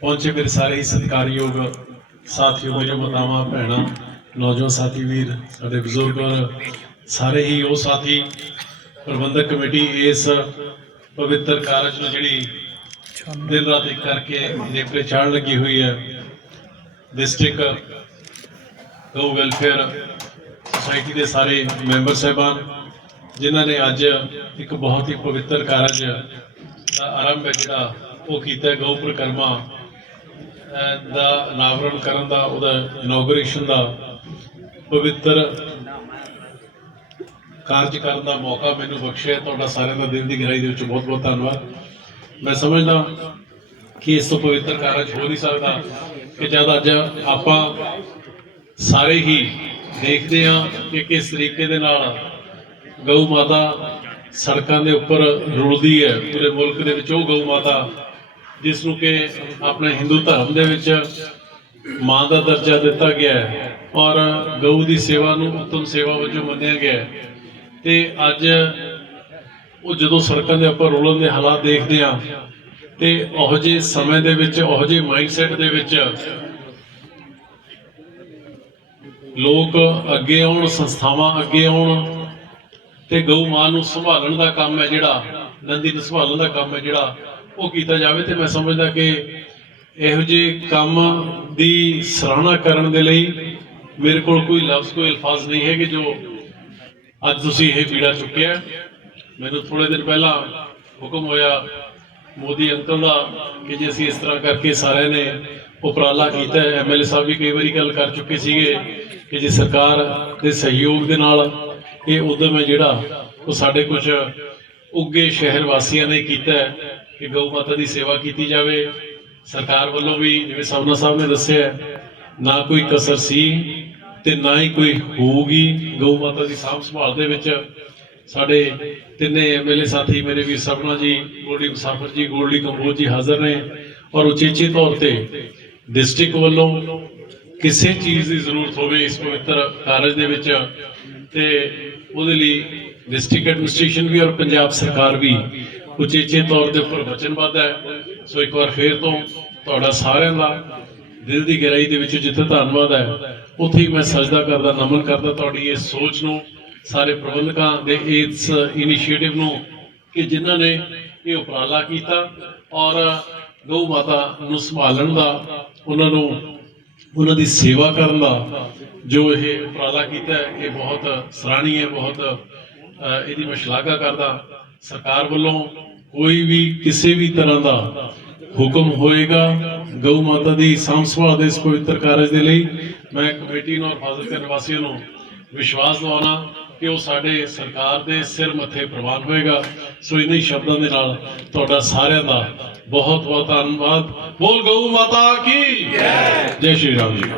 ਪਹੁੰਚੇ ਮੇਰੇ ਸਾਰੇ ਹੀ ਸਤਿਕਾਰਯੋਗ ਸਾਥੀਓ, ਮੇਰੇ ਮਾਤਾਵਾਂ, ਭੈਣਾਂ, ਨੌਜਵਾਨ ਸਾਥੀ, ਵੀਰ, ਸਾਡੇ ਬਜ਼ੁਰਗ ਔਰ ਸਾਰੇ ਹੀ ਉਹ ਸਾਥੀ, ਪ੍ਰਬੰਧਕ ਕਮੇਟੀ ਇਸ ਪਵਿੱਤਰ ਕਾਰਜ ਨੂੰ ਜਿਹੜੀ ਦਿਨ ਰਾਤ ਇੱਕ ਕਰਕੇ ਨੇਪਰੇ ਚਾੜ ਲੱਗੀ ਹੋਈ ਹੈ। ਡਿਸਟ੍ਰਿਕਟ ਗਊ ਵੈਲਫੇਅਰ ਸੁਸਾਇਟੀ ਦੇ ਸਾਰੇ ਮੈਂਬਰ ਸਾਹਿਬਾਨ, ਜਿਨ੍ਹਾਂ ਨੇ ਅੱਜ ਇੱਕ ਬਹੁਤ ਹੀ ਪਵਿੱਤਰ ਕਾਰਜ ਦਾ ਆਰੰਭ ਹੈ ਜਿਹੜਾ ਉਹ ਕੀਤਾ ਗਊ ਪ੍ਰਕਰਮਾ ਦਾ ਨਾਮਕਰਨ ਕਰਨ ਦਾ, ਉਹਦਾ ਇਨੋਗਰੇਸ਼ਨ ਦਾ ਪਵਿੱਤਰ ਕਾਰਜ ਕਰਨ ਦਾ ਮੌਕਾ ਮੈਨੂੰ ਬਖਸ਼ਿਆ। ਤੁਹਾਡਾ ਸਾਰਿਆਂ ਦਾ ਦਿਲ ਦੀ ਗਹਿਰਾਈ ਦੇ ਵਿੱਚ ਬਹੁਤ ਬਹੁਤ ਧੰਨਵਾਦ। ਮੈਂ ਸਮਝਦਾ ਕਿ ਇਸ ਤੋਂ ਪਵਿੱਤਰ ਕਾਰਜ ਹੋ ਨਹੀਂ ਸਕਦਾ ਕਿ ਜਦ ਅੱਜ ਆਪਾਂ ਸਾਰੇ ਹੀ ਦੇਖਦੇ ਹਾਂ ਕਿ ਕਿਸ ਤਰੀਕੇ ਦੇ ਨਾਲ ਗਊ ਮਾਤਾ ਸੜਕਾਂ ਦੇ ਉੱਪਰ ਰੁਲਦੀ ਹੈ, ਪੂਰੇ ਮੁਲਕ ਦੇ ਵਿੱਚ ਉਹ ਗਊ ਮਾਤਾ ਜਿਸ ਨੂੰ ਕਿ ਆਪਣੇ ਹਿੰਦੂ ਧਰਮ ਦੇ ਵਿੱਚ ਮਾਂ ਦਾ ਦਰਜਾ ਦਿੱਤਾ ਗਿਆ ਹੈ ਔਰ ਗਊ ਦੀ ਸੇਵਾ ਨੂੰ ਉੱਤਮ ਸੇਵਾ ਵਜੋਂ ਮੰਨਿਆ ਗਿਆ ਹੈ। ਤੇ ਅੱਜ ਉਹ ਜਦੋਂ ਸੜਕਾਂ ਦੇ ਉੱਪਰ ਰੁਲਣ ਦੇ ਹਾਲਾਤ ਦੇਖਦੇ ਆ ਤੇ ਉਹੋ ਜਿਹੇ ਸਮੇਂ ਦੇ ਵਿੱਚ, ਉਹੋ ਜਿਹੇ ਮਾਈਂਡਸੈਟ ਦੇ ਵਿੱਚ ਲੋਕ ਅੱਗੇ ਆਉਣ, ਸੰਸਥਾਵਾਂ ਅੱਗੇ ਆਉਣ ਤੇ ਗਊ ਮਾਂ ਨੂੰ ਸੰਭਾਲਣ ਦਾ ਕੰਮ ਹੈ ਜਿਹੜਾ, ਨੰਦੀ ਨੂੰ ਸੰਭਾਲਣ ਦਾ ਕੰਮ ਹੈ ਜਿਹੜਾ ਉਹ ਕੀਤਾ ਜਾਵੇ ਤੇ ਮੈਂ ਸਮਝਦਾ ਕਿ ਇਹੋ ਜਿਹੇ ਕੰਮ ਦੀ ਸਰਾਹਨਾ ਕਰਨ ਦੇ ਲਈ ਮੇਰੇ ਕੋਲ ਕੋਈ ਲਫ਼ਜ਼, ਕੋਈ ਅਲਫਾਜ਼ ਨਹੀਂ ਹੈ ਕਿ ਜੋ ਅੱਜ ਤੁਸੀਂ ਇਹ ਪੀੜਾ ਚੁੱਕਿਆ। ਮੈਨੂੰ ਥੋੜੇ ਦਿਨ ਪਹਿਲਾਂ ਹੁਕਮ ਹੋਇਆ ਮੋਦੀ ਅੰਕਲ ਦਾ ਕਿ ਜੇ ਅਸੀਂ ਇਸ ਤਰ੍ਹਾਂ ਕਰਕੇ ਸਾਰਿਆਂ ਨੇ ਉਪਰਾਲਾ ਕੀਤਾ ਹੈ। ਐਮਐਲਏ ਸਾਹਿਬ ਵੀ ਕਈ ਵਾਰੀ ਗੱਲ ਕਰ ਚੁੱਕੇ ਸੀਗੇ ਕਿ ਜੇ ਸਰਕਾਰ ਦੇ ਸਹਿਯੋਗ ਦੇ ਨਾਲ ਇਹ ਉਦਮ ਹੈ ਜਿਹੜਾ ਉਹ ਸਾਡੇ ਕੁਝ ਉੱਗੇ ਸ਼ਹਿਰ ਵਾਸੀਆਂ ਨੇ ਕੀਤਾ ਕਿ ਗਊ ਮਾਤਾ ਦੀ ਸੇਵਾ ਕੀਤੀ ਜਾਵੇ। ਸਰਕਾਰ ਵੱਲੋਂ ਵੀ ਜਿਵੇਂ ਸਵਨਾ ਸਾਹਿਬ ਨੇ ਦੱਸਿਆ ਨਾ ਕੋਈ ਕਸਰ ਸੀ ਤੇ ਨਾ ਹੀ ਕੋਈ ਹੋਊਗੀ। ਗਊ ਮਾਤਾ ਦੀ ਸਾਂਭ ਸੰਭਾਲ ਦੇ ਵਿੱਚ ਸਾਡੇ ਤਿੰਨੇ ਐਮਐਲਏ ਸਾਥੀ ਮੇਰੇ ਵੀਰ ਸਭਨਾ ਜੀ, ਗੋਲਡੀ ਮੁਸਾਫਰ ਜੀ, ਗੋਲਡੀ ਕੰਬੋਜ ਜੀ ਹਾਜ਼ਰ ਨੇ ਔਰ ਉਚੇਚੇ ਤੌਰ ਤੇ ਡਿਸਟ੍ਰਿਕਟ ਵੱਲੋਂ ਕਿਸੇ ਚੀਜ਼ ਦੀ ਜ਼ਰੂਰਤ ਹੋਵੇ ਇਸ ਪਵਿੱਤਰ ਕਾਰਜ ਦੇ ਵਿੱਚ ਤੇ ਉਹਦੇ ਲਈ ਡਿਸਟ੍ਰਿਕਟ ਐਡਮਿਨਿਸਟ੍ਰੇਸ਼ਨ ਵੀ ਔਰ ਪੰਜਾਬ ਸਰਕਾਰ ਵੀ ਉਚੇਚੇ ਤੌਰ ਦੇ ਉੱਪਰ ਵਚਨਬੱਧ ਹੈ। ਸੋ ਇੱਕ ਵਾਰ ਫੇਰ ਤੋਂ ਤੁਹਾਡਾ ਸਾਰਿਆਂ ਦਾ ਦਿਲ ਦੀ ਗਹਿਰਾਈ ਦੇ ਵਿੱਚ ਜਿੱਥੇ ਧੰਨਵਾਦ ਹੈ, ਉੱਥੇ ਹੀ ਮੈਂ ਸਜਦਾ ਕਰਦਾ, ਨਮਨ ਕਰਦਾ ਤੁਹਾਡੀ ਇਸ ਸੋਚ ਨੂੰ, ਸਾਰੇ ਪ੍ਰਬੰਧਕਾਂ ਦੇ ਇਸ ਇਨੀਸ਼ੀਏਟਿਵ ਨੂੰ ਕਿ ਜਿਨ੍ਹਾਂ ਨੇ ਇਹ ਉਪਰਾਲਾ ਕੀਤਾ ਔਰ ਗਊ ਮਾਤਾ ਨੂੰ ਸੰਭਾਲਣ ਦਾ, ਉਹਨਾਂ ਨੂੰ ਉਹਨਾਂ ਦੀ ਸੇਵਾ ਕਰਨ ਦਾ ਜੋ ਇਹ ਉਪਰਾਲਾ ਕੀਤਾ ਇਹ ਬਹੁਤ ਸਰਾਹਣੀ ਹੈ ਬਹੁਤ ਇਹਦੀ ਮੈਂ ਸ਼ਲਾਘਾ ਕਰਦਾ। ਸਰਕਾਰ ਵੱਲੋਂ ਕੋਈ ਵੀ ਕਿਸੇ ਵੀ ਤਰ੍ਹਾਂ ਦਾ ਹੁਕਮ ਹੋਏਗਾ, ਗਊ ਮਾਤਾ ਦੀ ਸਾਂਭ ਸੰਭਾਲ ਦੇ ਇਸ ਪਵਿੱਤਰ ਕਾਰਜ ਦੇ ਲਈ ਮੈਂ ਕਮੇਟੀ ਨੂੰ ਔਰ ਫਾਜ਼ਿਲਕਾ ਨਿਵਾਸੀਆਂ ਨੂੰ ਵਿਸ਼ਵਾਸ ਦਿਵਾਉਣਾ ਕਿ ਉਹ ਸਾਡੇ ਸਰਕਾਰ ਦੇ ਸਿਰ ਮੱਥੇ ਪ੍ਰਵਾਨ ਹੋਏਗਾ। ਸੋ ਇਨ੍ਹਾਂ ਸ਼ਬਦਾਂ ਦੇ ਨਾਲ ਤੁਹਾਡਾ ਸਾਰਿਆਂ ਦਾ ਬਹੁਤ ਬਹੁਤ ਧੰਨਵਾਦ। ਬੋਲ ਗਊ ਮਾਤਾ ਕੀ? ਜੈ ਜੈ ਸ਼੍ਰੀ ਰਾਮ ਜੀ।